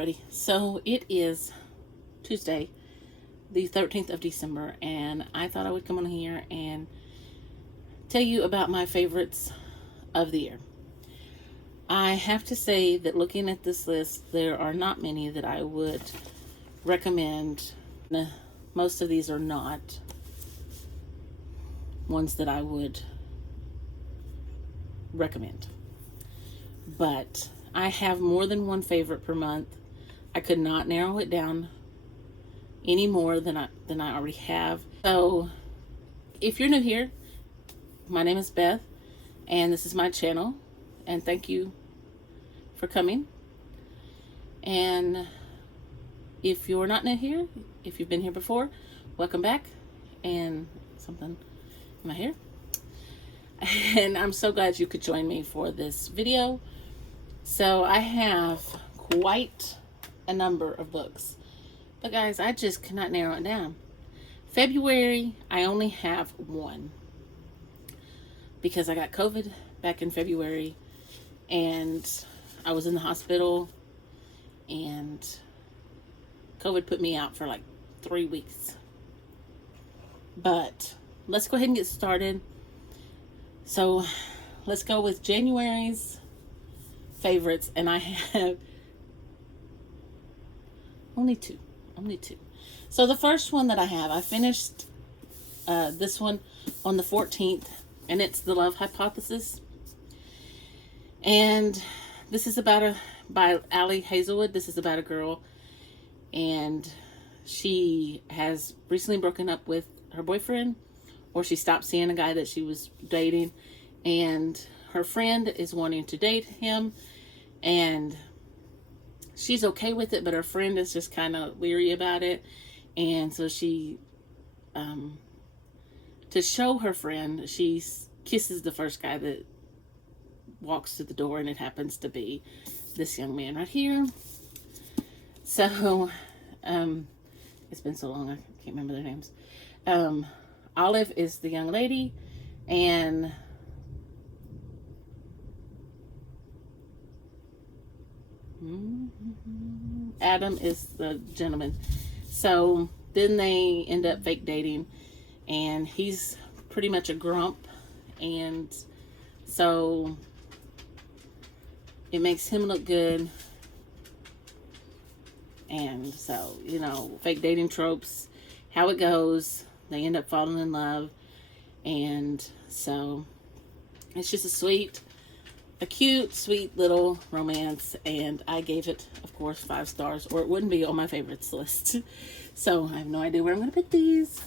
everybody. So it is Tuesday, the 13th of December, and I thought I would come on here and tell you about my favorites of the year. I have to say that looking at this list, there are not many that I would recommend. Most of these are not ones that I would recommend. But I have more than one favorite per month. I could not narrow it down any more than I already have. So if you're new here, my name is Beth and this is my channel, and thank you for coming. And if you're not new here, if you've been here before, welcome back. And something in my hair. And I'm so glad you could join me for this video. So I have quite a number of books, but guys, I just cannot narrow it down. February, I only have one because I got COVID back in February and I was in the hospital and COVID put me out for like 3 weeks. But let's go ahead and get started. So let's go with January's favorites, and I have only two. So the first one that I finished this one on the 14th, and it's The Love Hypothesis. And this is by Ali Hazelwood. This is about a girl, and she has recently broken up with her boyfriend, or she stopped seeing a guy that she was dating, and her friend is wanting to date him, and she's okay with it, but her friend is just kind of leery about it. And so she, to show her friend, she kisses the first guy that walks to the door, and it happens to be this young man right here. So, it's been so long, I can't remember their names. Olive is the young lady, and Adam is the gentleman. So then they end up fake dating, and he's pretty much a grump, and so it makes him look good. And so, you know, fake dating tropes, how it goes. They end up falling in love, and so it's just a cute, sweet little romance, and I gave it, of course, 5 stars, or it wouldn't be on my favorites list. So I have no idea where I'm going to put these.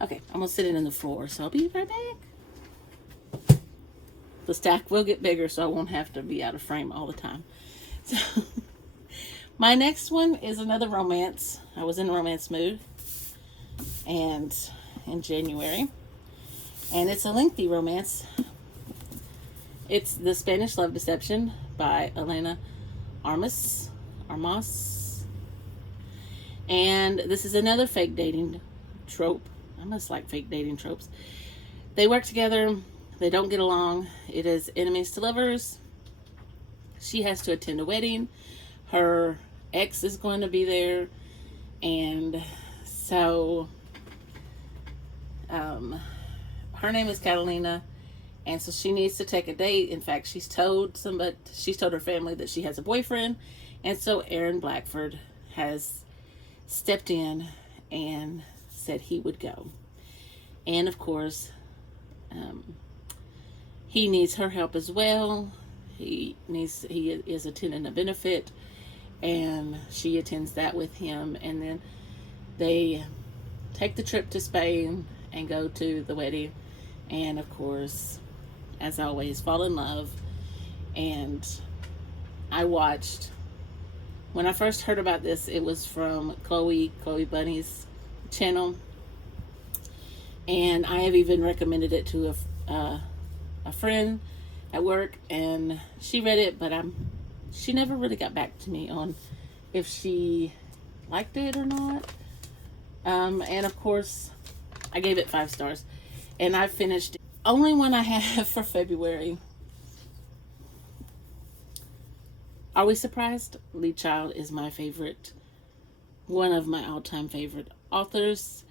Okay, I'm going to sit it in the floor, so I'll be right back. The stack will get bigger, so I won't have to be out of frame all the time. So my next one is another romance. I was in a romance mood, and in January, and it's a lengthy romance. It's The Spanish Love Deception by Elena Armas. And this is another fake dating trope. I must like fake dating tropes. They work together, they don't get along. It is enemies to lovers. She has to attend a wedding. Her ex is going to be there, and so her name is Catalina, and so she needs to take a date. In fact, she's told her family that she has a boyfriend, and so Aaron Blackford has stepped in and said he would go. And of course, he needs her help as well. He is attending a benefit, and she attends that with him, and then they take the trip to Spain and go to the wedding, and of course, as always, fall in love. And I watched, when I first heard about this, it was from Chloe Bunny's channel, and I have even recommended it to a friend at work, and she read it, but she never really got back to me on if she liked it or not. And of course, I gave it 5 stars, and I finished it. Only one I have for February Are we surprised? Lee Child is my favorite, one of my all-time favorite authors.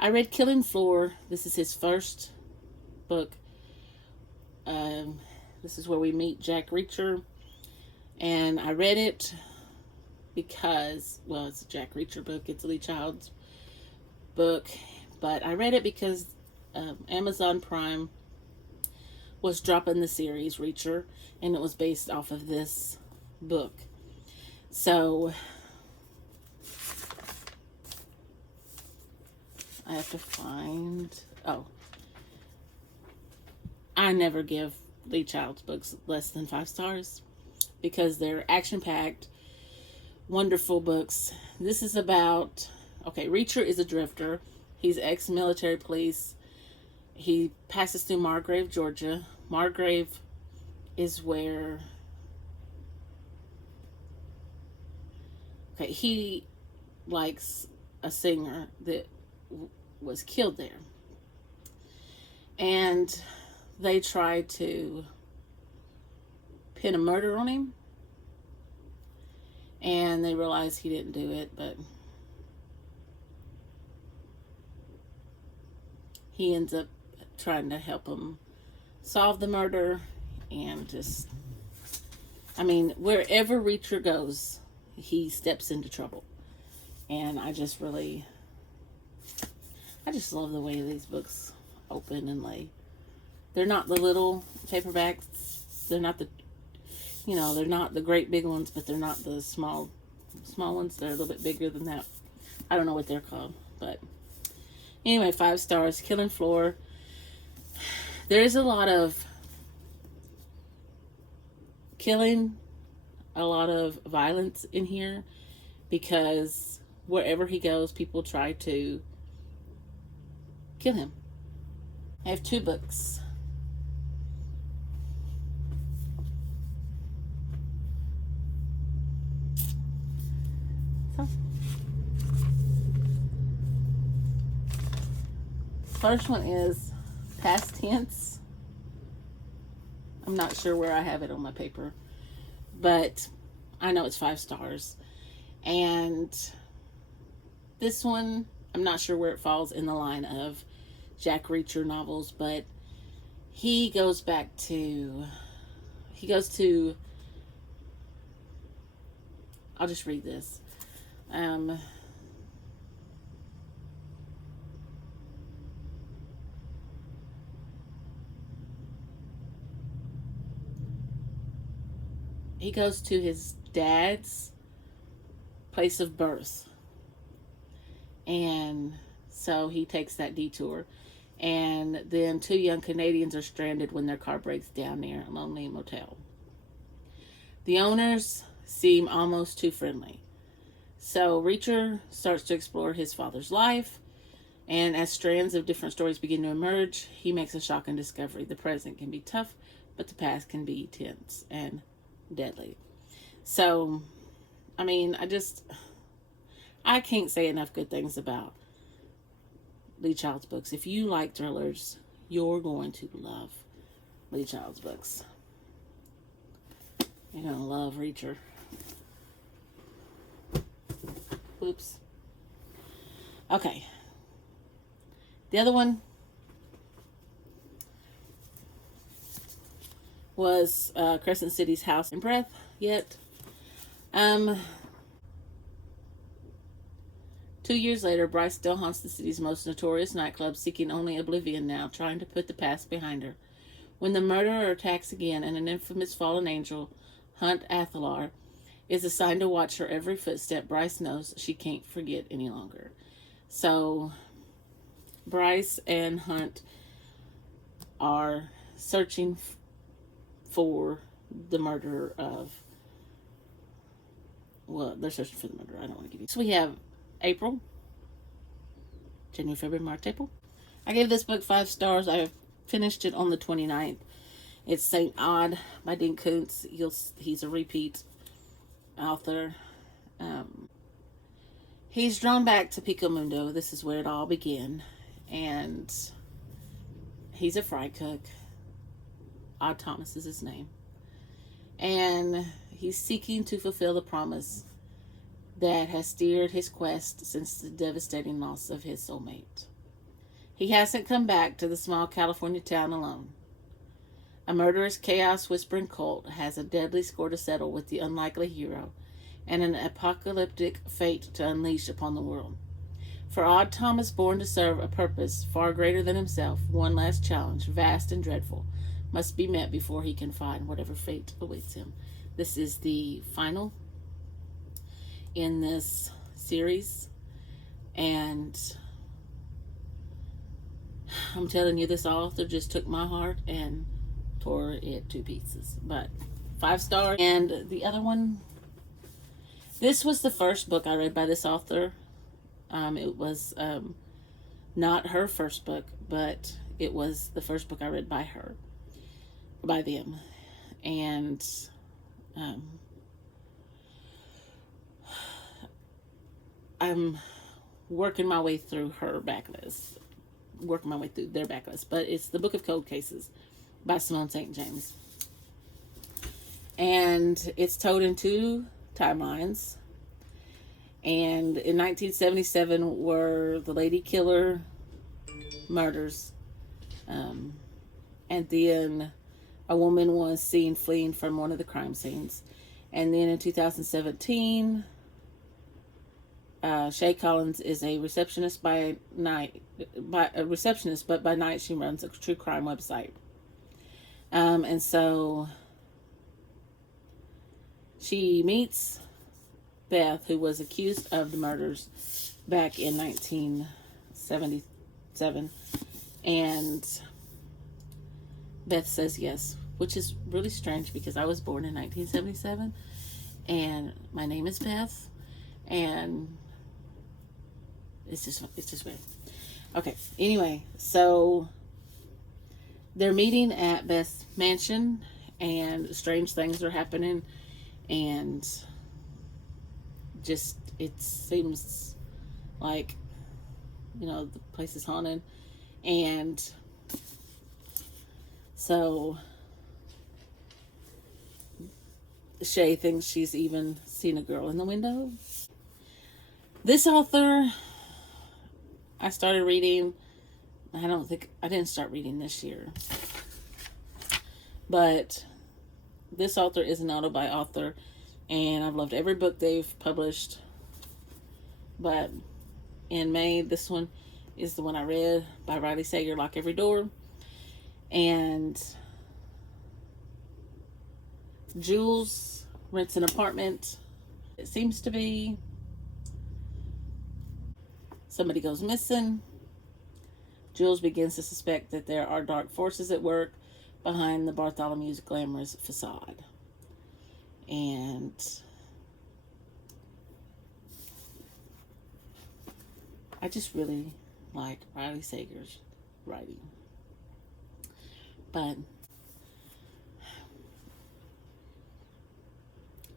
I read Killing Floor. This is his first book. Um, this is where we meet Jack Reacher. And I read it because, well, it's a Jack Reacher book. It's a Lee Child's book. But I read it because Amazon Prime was dropping the series Reacher, and it was based off of this book. So I have to find, oh, I never give Lee Child's books less than 5 stars because they're action-packed, wonderful books. This is about, okay, Reacher is a drifter. He's ex-military police. He passes through Margrave, Georgia. Margrave is where, okay, he likes a singer that was killed there. And they tried to pin a murder on him. And they realized he didn't do it, but he ends up trying to help them solve the murder. And just, I mean, wherever Reacher goes, he steps into trouble. And I just love the way these books open and lay. They're not the little paperbacks. They're not the, they're not the great big ones, but they're not the small ones. They're a little bit bigger than that. I don't know what they're called, but anyway, 5 stars. Killing Floor. There is a lot of killing, a lot of violence in here because wherever he goes, people try to kill him. I have 2 books. So, first one is Past Tense. I'm not sure where I have it on my paper, but I know it's 5 stars. And this one, I'm not sure where it falls in the line of Jack Reacher novels, but he goes to, I'll just read this. He goes to his dad's place of birth. And so he takes that detour. And then 2 young Canadians are stranded when their car breaks down near a lonely motel. The owners seem almost too friendly. So Reacher starts to explore his father's life. And as strands of different stories begin to emerge, he makes a shocking discovery. The present can be tough, but the past can be tense and deadly. So, I mean, I can't say enough good things about Lee Child's books. If you like thrillers, you're going to love Lee Child's books. You're going to love Reacher. Oops. Okay. The other one was Crescent City's House and Breath. Yet, 2 years later, Bryce still haunts the city's most notorious nightclub, seeking only oblivion now, trying to put the past behind her. When the murderer attacks again and an infamous fallen angel, Hunt Athalar, is assigned to watch her every footstep, Bryce knows she can't forget any longer. So, Bryce and Hunt are searching for the murderer of, well, they're searching for the murderer. I don't want to give you. So we have April, January, February, March, April. I gave this book 5 stars. I finished it on the 29th. It's St. Odd by Dean Koontz. He's a repeat author. He's drawn back to Pico Mundo. This is where it all began. And he's a fry cook. Odd Thomas is his name. and he's seeking to fulfill the promise that has steered his quest since the devastating loss of his soulmate. He hasn't come back to the small California town alone. A murderous, chaos whispering cult has a deadly score to settle with the unlikely hero and an apocalyptic fate to unleash upon the world. For Odd Thomas, born to serve a purpose far greater than himself, one last challenge, vast and dreadful, must be met before he can find whatever fate awaits him. This is the final in this series, and I'm telling you, this author just took my heart and tore it to pieces. But 5 stars. And the other one, this was the first book I read by this author. It was not her first book, but it was the first book I read by her, by them. And I'm working my way through her backlist, working my way through their backlist, but it's The Book of Cold Cases by Simone St. James. And it's told in 2 timelines. And in 1977 were the lady killer murders. And then a woman was seen fleeing from one of the crime scenes. And then in 2017, Shay Collins is a receptionist but by night she runs a true crime website. And so she meets Beth, who was accused of the murders back in 1977, and Beth says yes, which is really strange because I was born in 1977 and my name is Beth, and it's just weird. Okay, anyway, so they're meeting at Beth's mansion and strange things are happening, and just it seems like, you know, the place is haunted. And so Shay thinks she's even seen a girl in the window. This author I started reading, I didn't start reading this year, but this author is an auto-buy author, and I've loved every book they've published. But in May, this one is the one I read, by Riley Sager, Lock Every Door. And Jules rents an apartment. It seems to be somebody goes missing. Jules begins to suspect that there are dark forces at work behind the Bartholomew's glamorous facade. And I just really like Riley Sager's writing. But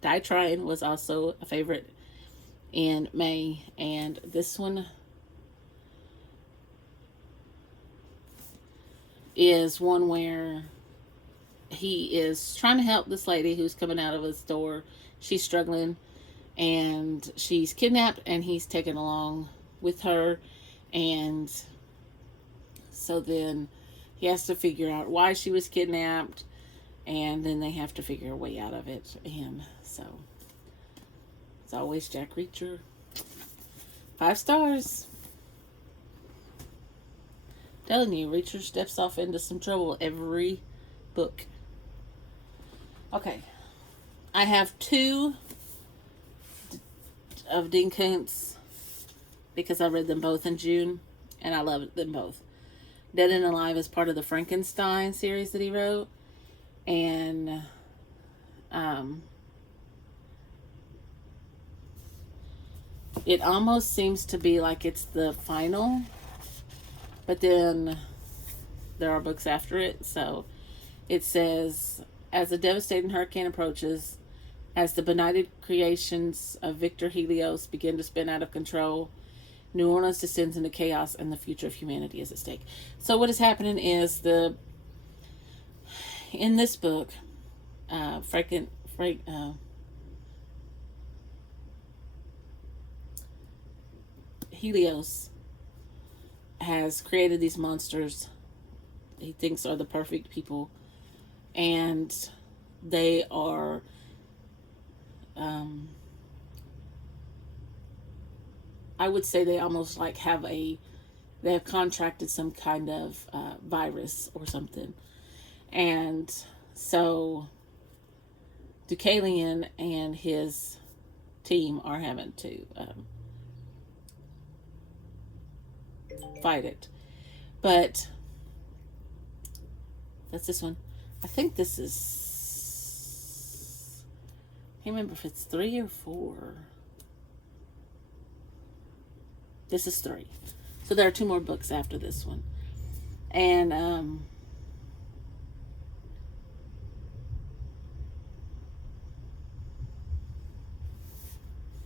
Die Trying was also a favorite in May, and this one is one where he is trying to help this lady who's coming out of a store. She's struggling, and she's kidnapped, and he's taken along with her. And so then he has to figure out why she was kidnapped, and then they have to figure a way out of it. And so it's always Jack Reacher. 5 stars. Telling you, Reacher steps off into some trouble every book. Okay, I have 2 of Dean Koontz because I read them both in June, and I loved them both. Dead and Alive is part of the Frankenstein series that he wrote, and it almost seems to be like it's the final, but then there are books after it. So it says, as a devastating hurricane approaches, as the benighted creations of Victor Helios begin to spin out of control, New Orleans descends into chaos, and the future of humanity is at stake. So what is happening is in this book, Frank, Helios has created these monsters he thinks are the perfect people, and they are um, I would say they almost like they have contracted some kind of virus or something, and so Deucalion and his team are having to fight it. But that's this one. I think this is. I can't remember if it's 3 or 4. This is 3. So there are 2 more books after this one. And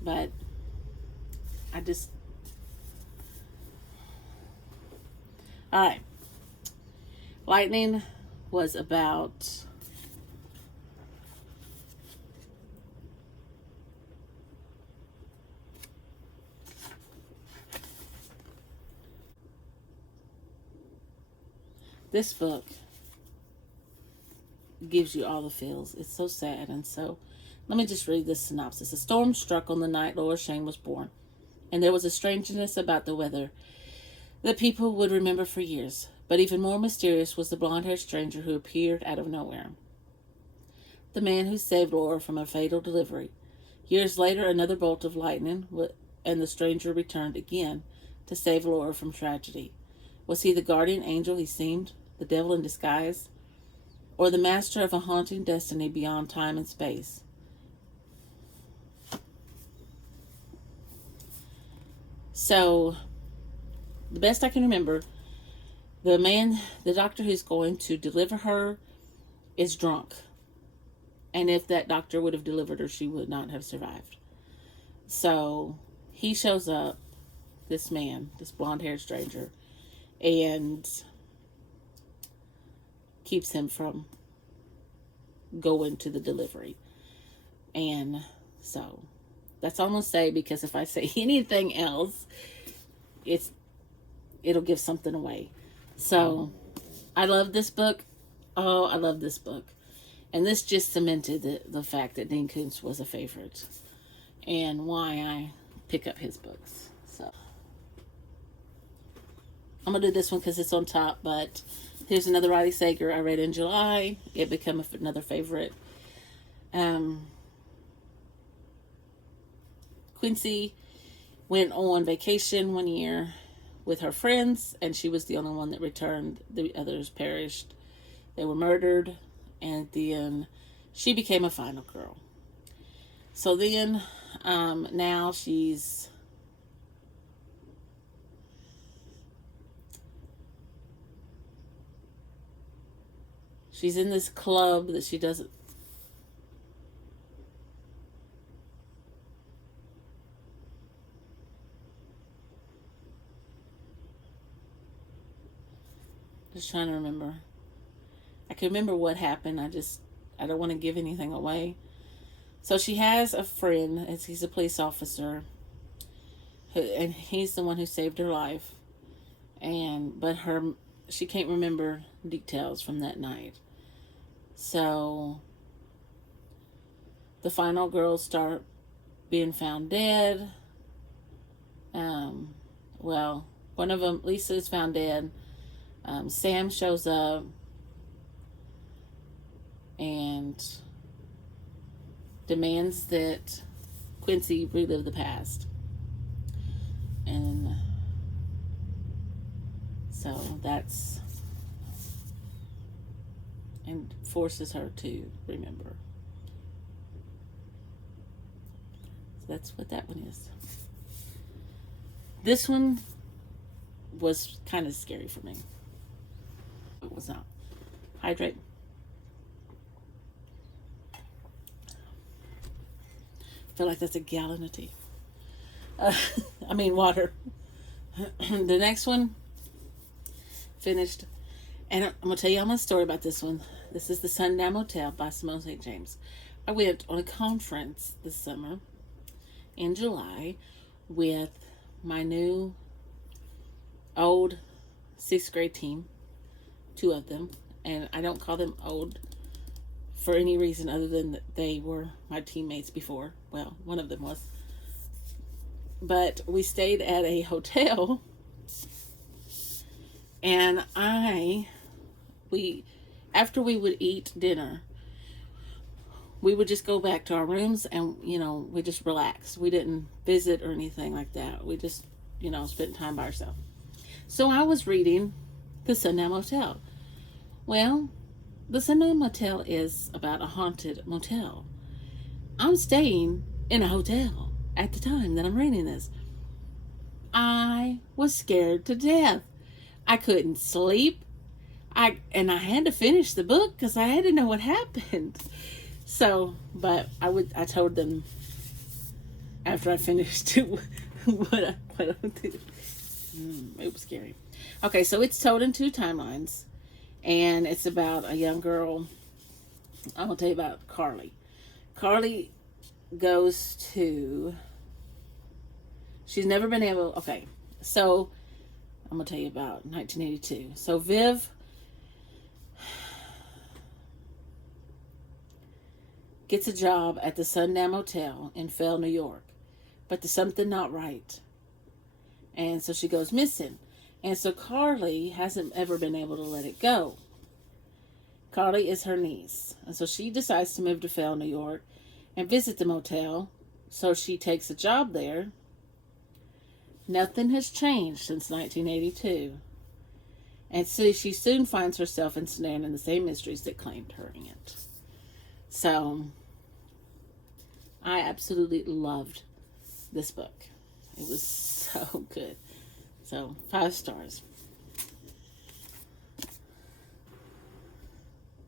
but I just all right. Lightning was about this book gives you all the feels. It's so sad. And so let me just read this synopsis. A storm struck on the night Laura Shane was born, and there was a strangeness about the weather that people would remember for years. But even more mysterious was the blonde-haired stranger who appeared out of nowhere. The man who saved Laura from a fatal delivery. Years later, another bolt of lightning, and the stranger returned again to save Laura from tragedy. Was he the guardian angel he seemed, the devil in disguise, or the master of a haunting destiny beyond time and space? So, the best I can remember, the doctor who's going to deliver her is drunk. And if that doctor would have delivered her, she would not have survived. So he shows up, this man, this blonde-haired stranger, and keeps him from going to the delivery. And so that's all I'm going to say, because if I say anything else, it'll give something away. So I love this book. Oh, I love this book. And this just cemented the fact that Dean Koontz was a favorite and why I pick up his books. So I'm going to do this one because it's on top, but here's another Riley Sager I read in July. It became another favorite. Quincy went on vacation one year with her friends, and she was the only one that returned. The others perished. They were murdered, and at the end, she became a final girl. So then, now she's in this club that she doesn't. Just trying to remember. I can remember what happened. I don't want to give anything away. So she has a friend, as he's a police officer, and he's the one who saved her life. But she can't remember details from that night. So the final girls start being found dead. Well, one of them, Lisa, is found dead. Sam shows up and demands that Quincy relive the past. And so and forces her to remember. So that's what that one is. This one was kind of scary for me. It was not. Hydrate. I feel like that's a gallon of tea. Water. The next one finished, and I'm gonna tell you all my story about this one. This is the Sundown Motel by Simone St. James. I went on a conference this summer in July with my new old sixth grade team, two of them, and I don't call them old for any reason other than that they were my teammates before. Well, one of them was. But we stayed at a hotel, and after we would eat dinner, we would just go back to our rooms and, we just relaxed. We didn't visit or anything like that. We just, spent time by ourselves. So I was reading The Sundown Motel. Well, The Sundown Motel is about a haunted motel. I'm staying in a hotel at the time that I'm reading this. I was scared to death. I couldn't sleep. I had to finish the book because I had to know what happened. So, but I told them after I finished what I did. It was scary. Okay, so it's told in two timelines, and it's about a young girl. I'm gonna tell you about Carly. Carly goes to. She's never been able. Okay, so I'm gonna tell you about 1982. So Viv gets a job at the Sundown Motel in Fell, New York, but there's something not right, and so she goes missing. And so Carly hasn't ever been able to let it go. Carly is her niece, and so she decides to move to Fell, New York, and visit the motel. So she takes a job there. Nothing has changed since 1982. And so she soon finds herself ensnared in the same mysteries that claimed her aunt. So, I absolutely loved this book. It was so good. So, 5 stars.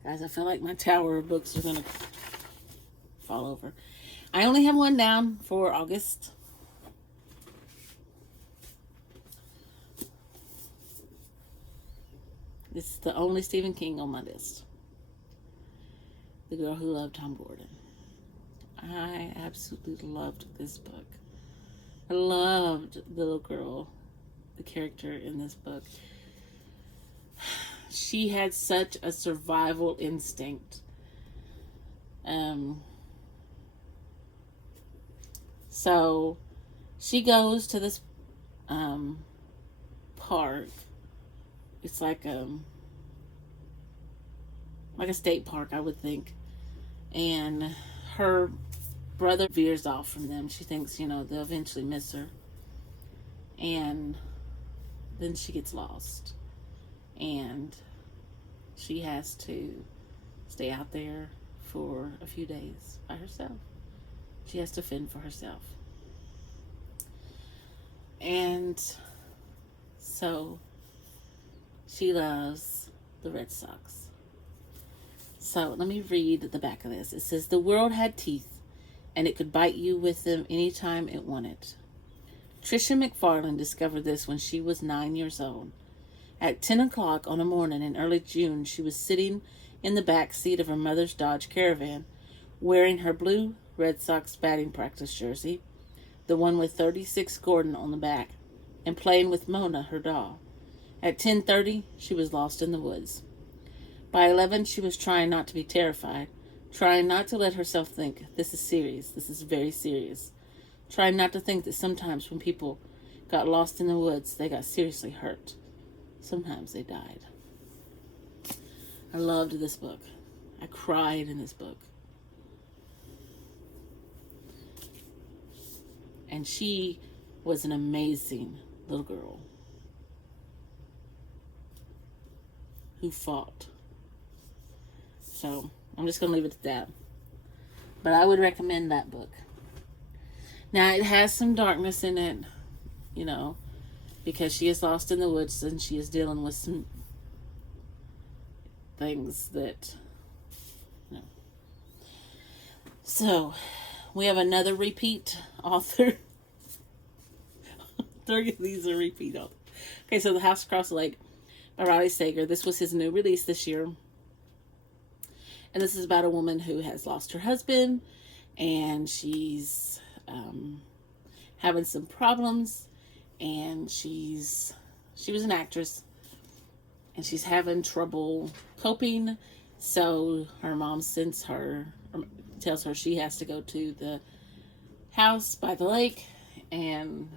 Guys, I feel like my tower of books are going to fall over. I only have one down for August. This is the only Stephen King on my list. The Girl Who Loved Tom Gordon. I absolutely loved this book. I loved the little girl, the character in this book. She had such a survival instinct. So she goes to this park. It's like a state park, I would think. And her brother veers off from them. She thinks, they'll eventually miss her. And then she gets lost. And she has to stay out there for a few days by herself. She has to fend for herself. And so she loves the Red Sox. So let me read the back of this. It says, the world had teeth, and it could bite you with them anytime it wanted. Tricia McFarlane discovered this when she was 9 years old. At 10 o'clock on a morning in early June, she was sitting in the back seat of her mother's Dodge Caravan, wearing her blue Red Sox batting practice jersey, the one with 36 Gordon on the back, and playing with Mona, her doll. At 10:30, she was lost in the woods. By 11, she was trying not to be terrified, trying not to let herself think, this is serious, this is very serious. Trying not to think that sometimes when people got lost in the woods, they got seriously hurt. Sometimes they died. I loved this book. I cried in this book. And she was an amazing little girl who fought. So I'm just going to leave it at that. But I would recommend that book. Now, it has some darkness in it, because she is lost in the woods and she is dealing with some things that, So, we have another repeat author. 3 of these are repeat authors. Okay, so The House Across the Lake by Riley Sager. This was his new release this year. And this is about a woman who has lost her husband, and she's having some problems, and she was an actress, and she's having trouble coping. So her mom sends her, tells her she has to go to the house by the lake, and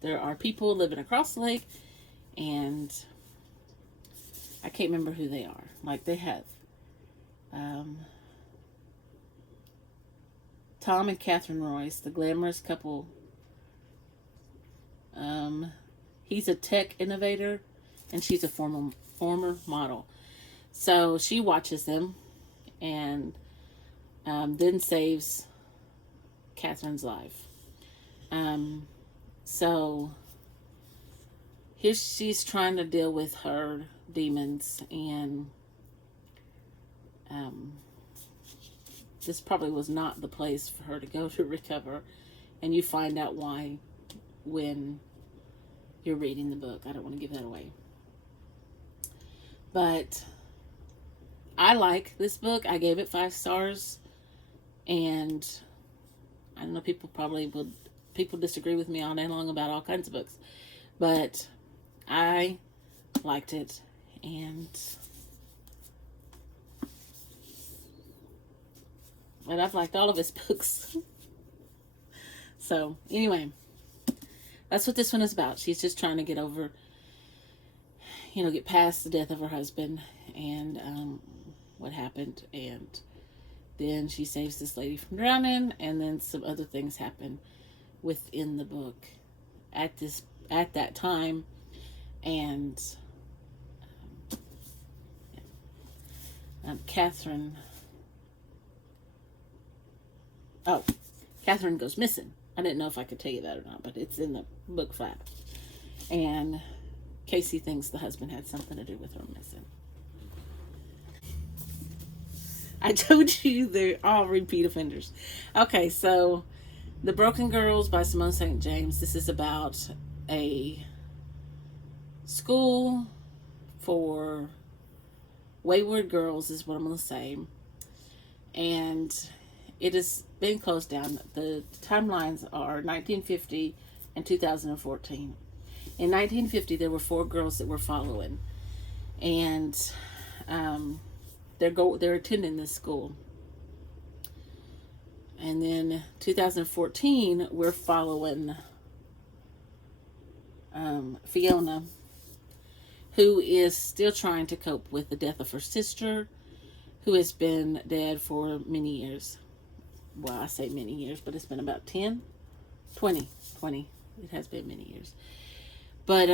there are people living across the lake, and I can't remember who they are. Like, they have Tom and Catherine Royce, the glamorous couple. He's a tech innovator, and she's a former model. So she watches them, and then saves Catherine's life. So here she's trying to deal with her demons, and this probably was not the place for her to go to recover. And you find out why when you're reading the book. I don't want to give that away. But I like this book. I gave it 5 stars. And I know people disagree with me all day long about all kinds of books. But I liked it. But I've liked all of his books. So, anyway, that's what this one is about. She's just trying to get over, get past the death of her husband and what happened. And then she saves this lady from drowning, and then some other things happen within the book at that time. And Catherine goes missing. I didn't know if I could tell you that or not, but it's in the book flap. And Casey thinks the husband had something to do with her missing. I told you they're all repeat offenders. Okay, so The Broken Girls by Simone St. James. This is about a school for wayward girls, is what I'm going to say. And it has been closed down. The timelines are 1950 and 2014. In 1950, there were 4 girls that were following, and they're attending this school. And then 2014, we're following Fiona, who is still trying to cope with the death of her sister, who has been dead for many years. Well, I say many years, but it's been about 20. It has been many years. But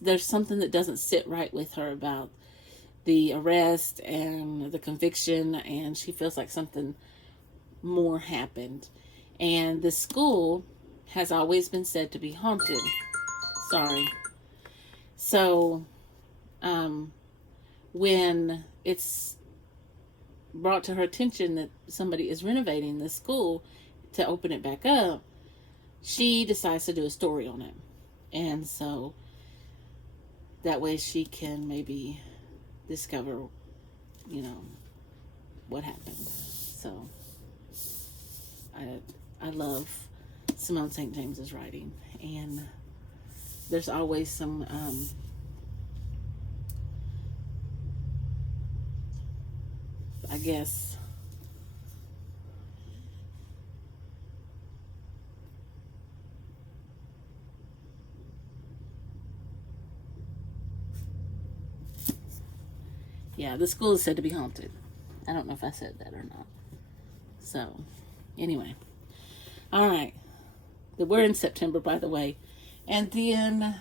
there's something that doesn't sit right with her about the arrest and the conviction, and she feels like something more happened. And the school has always been said to be haunted. Sorry. So, when it's brought to her attention that somebody is renovating the school to open it back up, she decides to do a story on it. And so that way she can maybe discover, what happened. So I love Simone St. James's writing, and there's always some I guess yeah, the school is said to be haunted. I don't know if I said that or not. So, anyway. All right. We're in September, by the way. And then,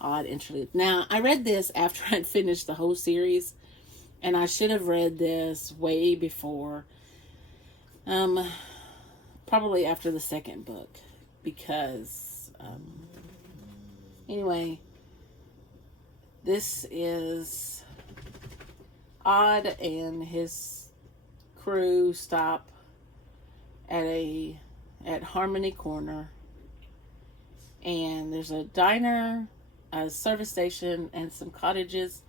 odd interlude. Now, I read this after I'd finished the whole series, and I should have read this way before. Probably after the second book, because, anyway, this is Odd and his crew stop at Harmony Corner, and there's a diner, a service station, and some cottages,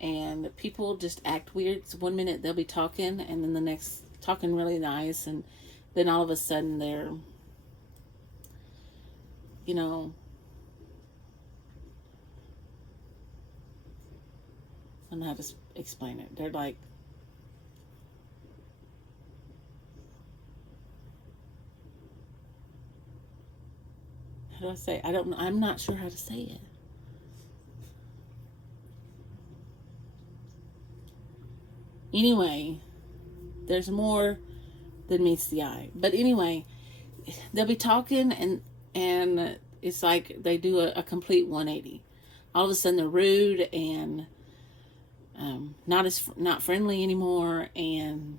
and people just act weird. So 1 minute they'll be talking, and then the next talking really nice, and then all of a sudden they're, you know, I don't know how to explain it. They're like, how do I say it? I'm not sure how to say it. Anyway, there's more than meets the eye. But anyway, they'll be talking, and it's like they do a complete 180. All of a sudden they're rude and not friendly anymore, and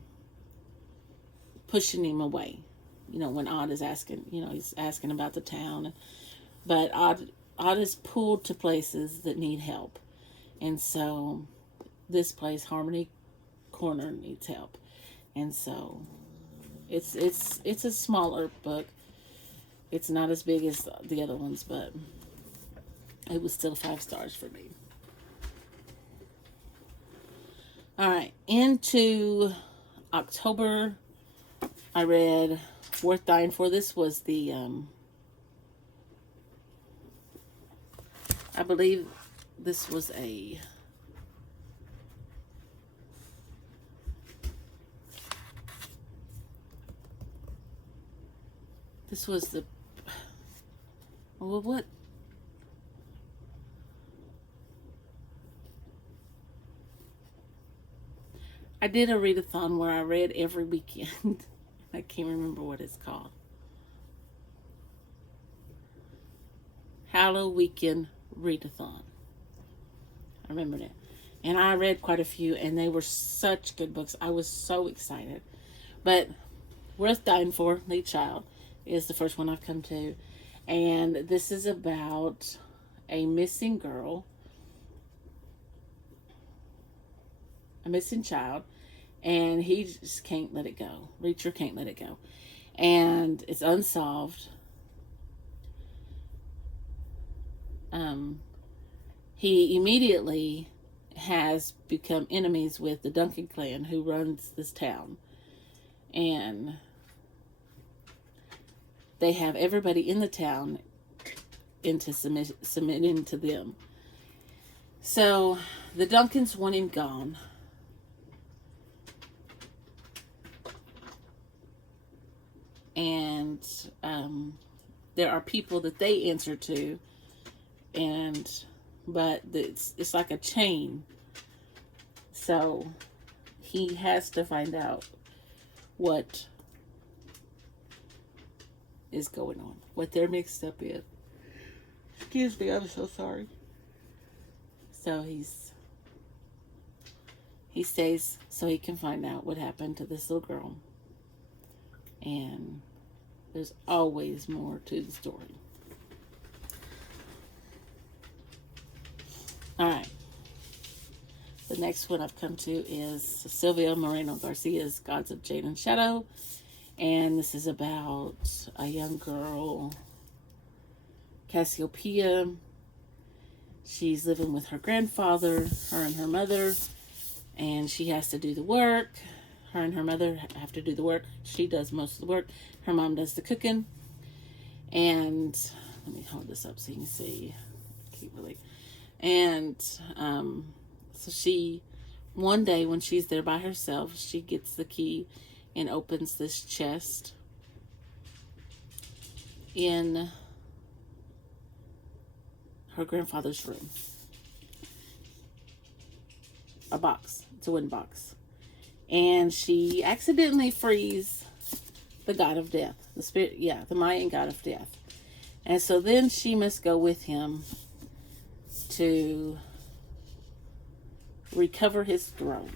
pushing him away. You know, when Odd is asking, he's asking about the town, but Odd is pulled to places that need help, and so this place, Harmony Corner, needs help, and so it's a smaller book. It's not as big as the other ones, but it was still 5 stars for me. All right, into October, I read Worth Dying For. This was the, I believe this was the, well, what? I did a readathon where I read every weekend. I can't remember what it's called. Halloween Weekend Readathon. I remember that. And I read quite a few, and they were such good books. I was so excited. But Worth Dying For, Lead Child, is the first one I've come to. And this is about a missing girl, a missing child, and he just can't let it go. Reacher can't let it go. And it's unsolved. He immediately has become enemies with the Duncan clan, who runs this town. And they have everybody in the town into submitting to them. So the Duncans want him gone. And there are people that they answer to, but it's like a chain. So he has to find out what is going on, what they're mixed up in. Excuse me, I'm so sorry. So he stays so he can find out what happened to this little girl. And there's always more to the story. All right. The next one I've come to is Silvia Moreno Garcia's Gods of Jade and Shadow. And this is about a young girl, Cassiopeia. She's living with her grandfather, her and her mother, and she has to do the work. Her and her mother have to do the work. She does most of the work. Her mom does the cooking. And let me hold this up so you can see. Keep really. And so she, one day when she's there by herself, she gets the key and opens this chest in her grandfather's room. A box. It's a wooden box. And she accidentally frees the god of death. The spirit, the Mayan god of death. And so then she must go with him to recover his throne.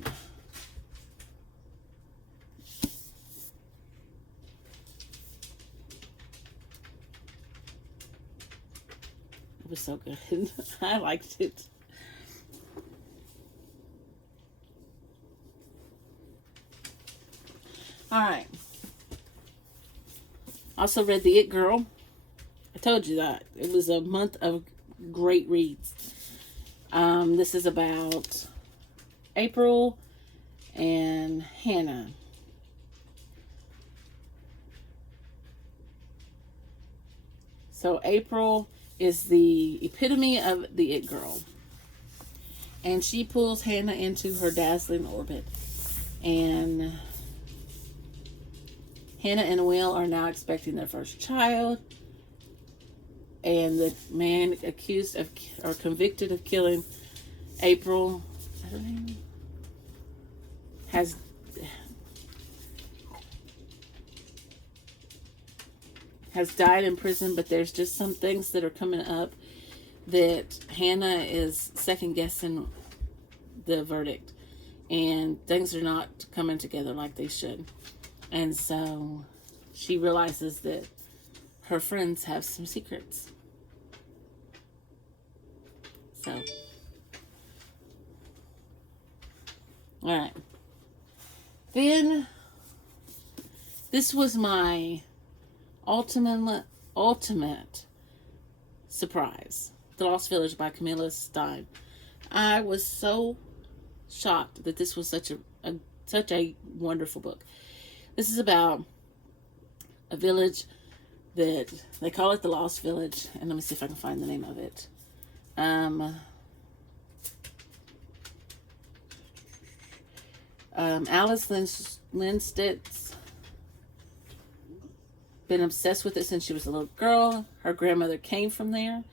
It was so good. I liked it. All right. Also read The It Girl. I told you that. It was a month of great reads. This is about April and Hannah. So April is the epitome of the it girl. And she pulls Hannah into her dazzling orbit. And Hannah and Will are now expecting their first child. And the man accused of or convicted of killing April, is that her name? Has died in prison, but there's just some things that are coming up that Hannah is second guessing the verdict, and things are not coming together like they should. And so she realizes that her friends have some secrets. So, all right. Then this was my ultimate surprise. The Lost Village by Camilla Stein. I was so shocked that this was such a wonderful book. This is about a village that they call it the Lost Village, and let me see if I can find the name of it. Alice Lindstedt's been obsessed with it since she was a little girl. Her grandmother came from there,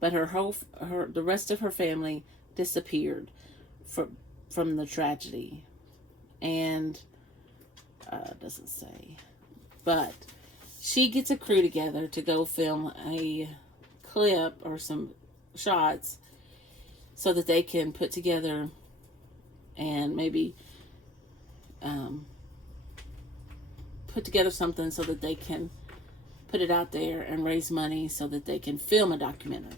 but the rest of her family disappeared from the tragedy. And doesn't say, but she gets a crew together to go film a clip or some shots so that they can put together and maybe put together something so that they can put it out there and raise money so that they can film a documentary.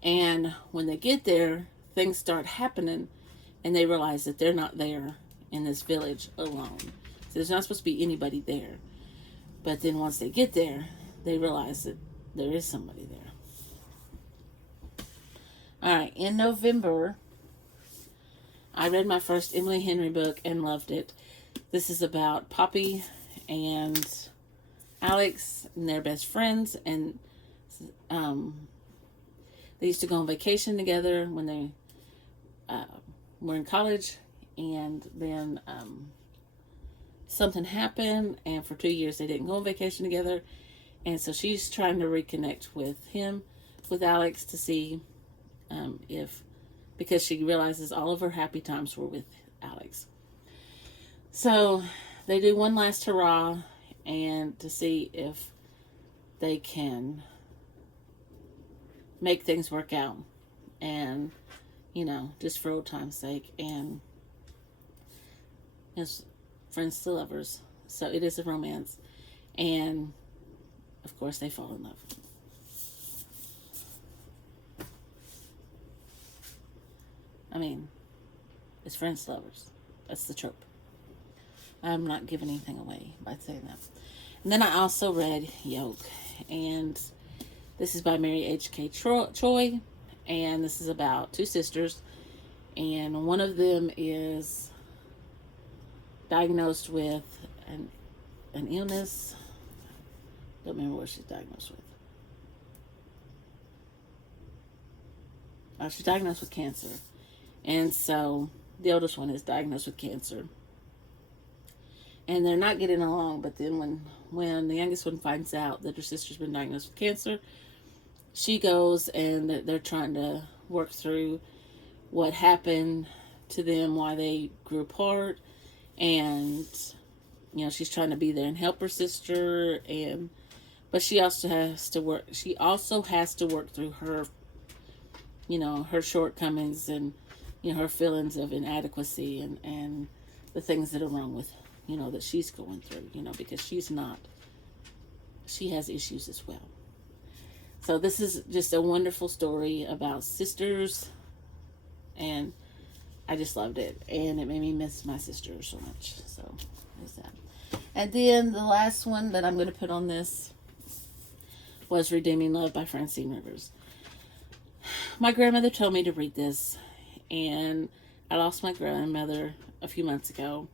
And when they get there, things start happening, and they realize that they're not there in this village alone. So there's not supposed to be anybody there. But then once they get there, they realize that there is somebody there. All right, in November, I read my first Emily Henry book and loved it. This is about Poppy and Alex and their best friends, and they used to go on vacation together when they were in college, and then something happened, and for 2 years they didn't go on vacation together, and so she's trying to reconnect with Alex, to see because she realizes all of her happy times were with Alex. So they do one last hurrah, and to see if they can make things work out, and just for old time's sake, and as friends to lovers. So it is a romance, and of course they fall in love. I mean, it's friends to lovers. That's the trope. I'm not giving anything away by saying that. And then I also read Yoke, and this is by Mary H.K. Choi, and this is about two sisters, and one of them is diagnosed with an illness. Don't remember what she's diagnosed with. She's diagnosed with cancer, and so the oldest one is diagnosed with cancer, and they're not getting along. But then when the youngest one finds out that her sister's been diagnosed with cancer, she goes, and they're trying to work through what happened to them, why they grew apart, and she's trying to be there and help her sister, but she also has to work. She also has to work through her, her shortcomings, and her feelings of inadequacy, and the things that are wrong with that she's going through, because she has issues as well. So this is just a wonderful story about sisters, and I just loved it, and it made me miss my sister so much. So there's that. And then the last one that I'm going to put on this was Redeeming Love by Francine Rivers. My grandmother told me to read this, and I lost my grandmother a few months ago,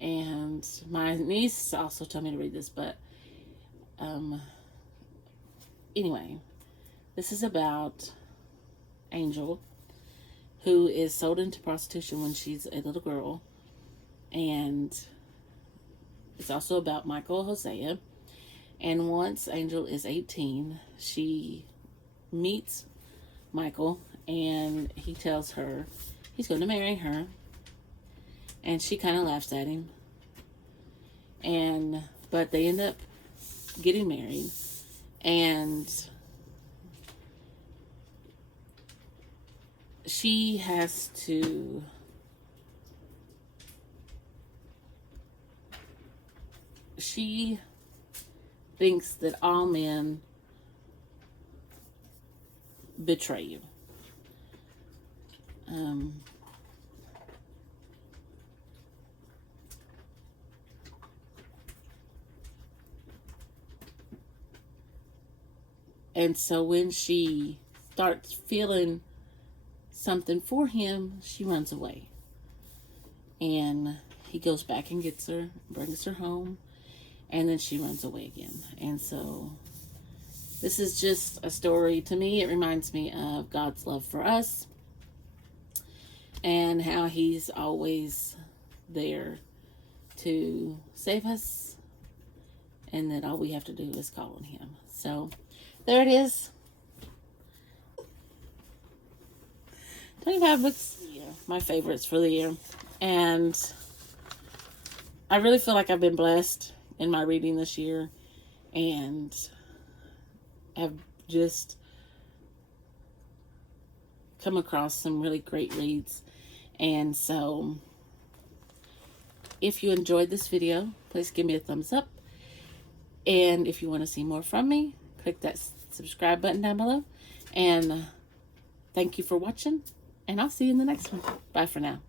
and my niece also told me to read this, but anyway, this is about Angel, who is sold into prostitution when she's a little girl, and it's also about Michael Hosea. And once Angel is 18, she meets Michael, and he tells her he's going to marry her, and she kind of laughs at him, but they end up getting married, and she has to she thinks that all men betray you. And so when she starts feeling something for him, she runs away. And he goes back and gets her, brings her home, and then she runs away again. And so this is just a story. To me, it reminds me of God's love for us and how he's always there to save us, and that all we have to do is call on him. So there it is. 25 books, my favorites for the year. And I really feel like I've been blessed in my reading this year, and have just come across some really great reads. And so if you enjoyed this video, please give me a thumbs up. And if you want to see more from me, click that subscribe button down below. And thank you for watching, and I'll see you in the next one. Bye for now.